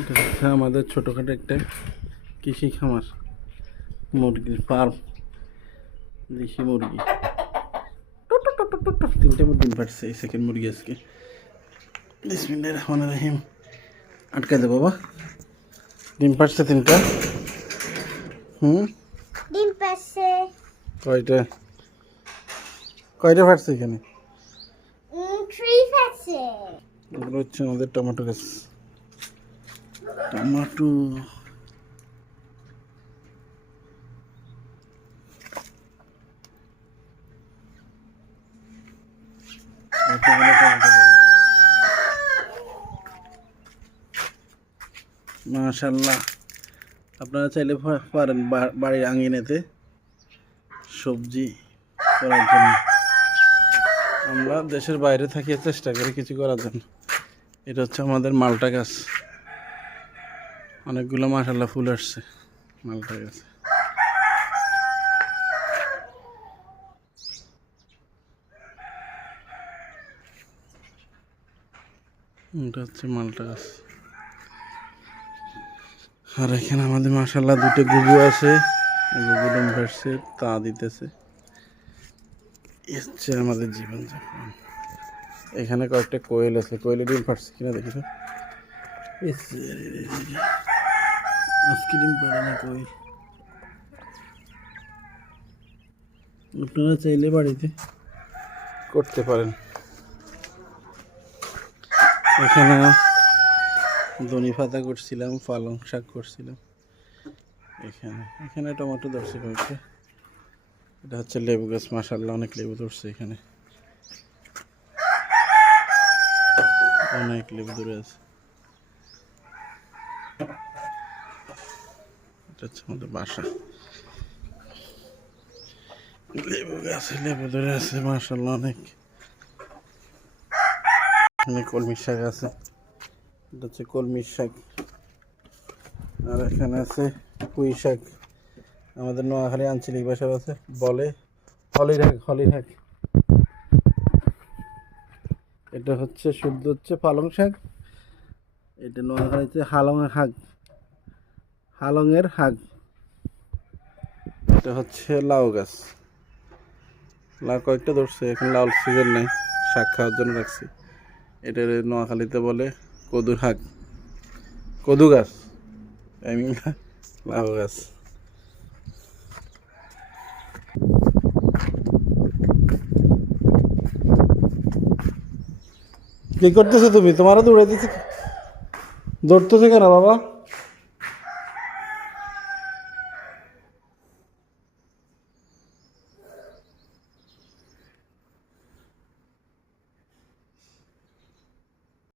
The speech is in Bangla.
এটা হচ্ছে আমাদের ছোটোখাটো একটা কৃষি খামার মুরগির ফার্ম দেশি মুরগি। তিনটে মুরগি ডিম এই সেকেন্ড মুরগি আজকে। বিসমিল্লাহির রহমানির রহিম। আটকাই দে বাবা। ডিম পাড়ছে তিনটা। হুম? ডিম পাশে কয়টা? কয়টা পাড়ছে এখানে? থ্রি পাশে এগুলো হচ্ছে আমাদের টমেটো গাছ। টমেটো মাশাল্লাহ আপনারা চাইলে পারেন বাড়ির আঙিনাতে সবজি করার জন্য। আমরা দেশের বাইরে থাকি, চেষ্টা করি কিছু করার জন্য। এটা হচ্ছে আমাদের মালটা গাছ। অনেকগুলো মাশাল্লাহ ফুল আসছে। মালটা গেছে। এটা হচ্ছে মালটা গাছ। আর এখানে আমাদের মাশাল্লাহ দুটো গুগু আছে। ভাসছে তা দিতেছে। হচ্ছে আমাদের জীবনযাপন। এখানে কয়েকটা কোয়েল আছে। কোয়েলে ডিম ফাটছে কিনা দেখি তো। ইস, রে, রে, রে, রে। আজকে ডিম পাড়ে না কোয়েল আপনারা চাইলে বাড়িতে করতে পারেন। এখানে ধনি পাতা করছিলাম পালং শাক করছিলাম। এখানে এখানে টমেটো ধরছে কয়েকটা। এটা হচ্ছে লেবু গাছ মাসাল্লাহ অনেক লেবু ধরছে এখানে। অনেক লেবু ধরে আছে। এটা হচ্ছে আমাদের বাসা। লেবু গাছে লেবু ধরে আছে মাসাল্লাহ অনেক। এখানে কলমি শাক আছে, এটা হচ্ছে কলমি শাক। আর এখানে আছে পুঁই শাক। আমাদের নোয়াখালী আঞ্চলিক ভাষা আছে, বলে হলির হাক হলির হাক। এটা হচ্ছে শুদ্ধ হচ্ছে পালং শাক। এটা নোয়াখালীতে হালংয়ের হাগ হালংয়ের হাগ। এটা হচ্ছে লাউ গাছ। লাউ কয়েকটা ধরছে? এখন লাউ সিজন নাই, শাক খাওয়ার জন্য রাখছি। এটা নোয়াখালীতে বলে কদুর হাগ। কদু গাছ? আই মিন লাউ গাছ। কি করতেছো তুমি? তোমারও দৌড়াইতেছে। দৌড়তেছে কেন বাবা?